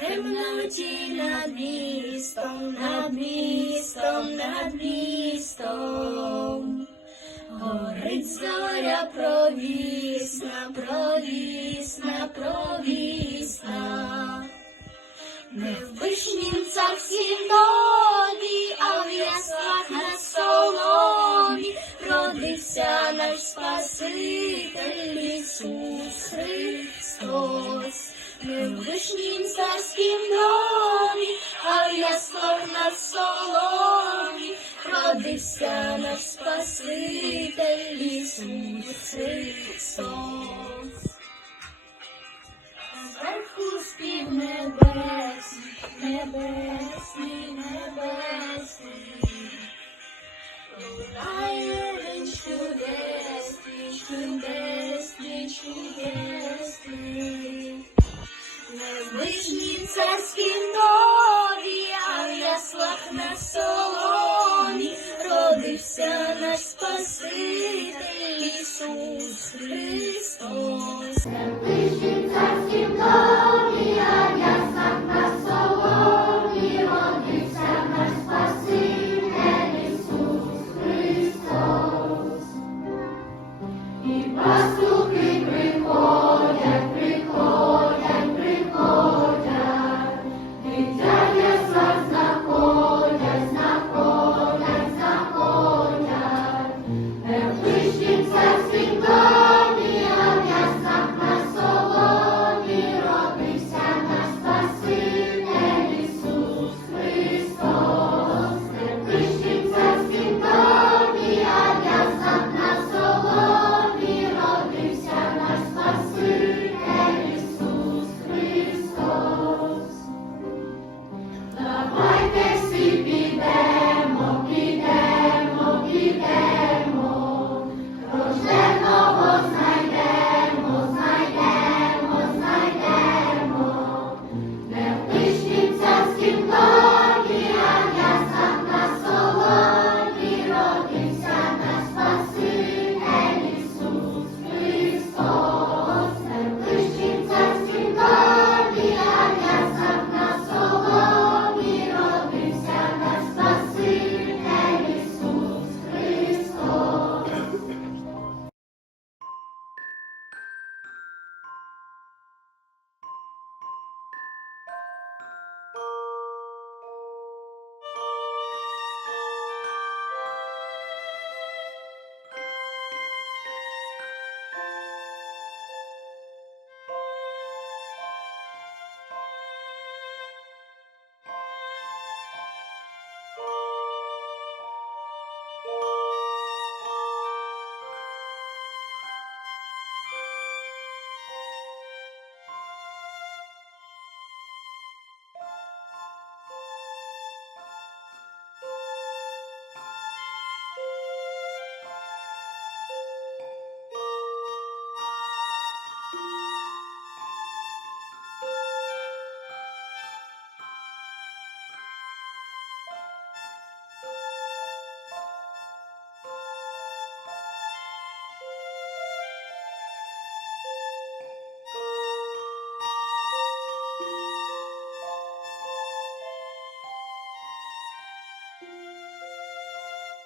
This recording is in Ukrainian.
темноті над містом, над містом, над містом. Горить зоря провісна, провісна, провісна. Не в пишнім царськім домі, а в яслах на соломі родився наш Спаситель Ісус Христос. Не в пишнім царськім домі, а в яслах на соломі родився наш Спаситель Ісус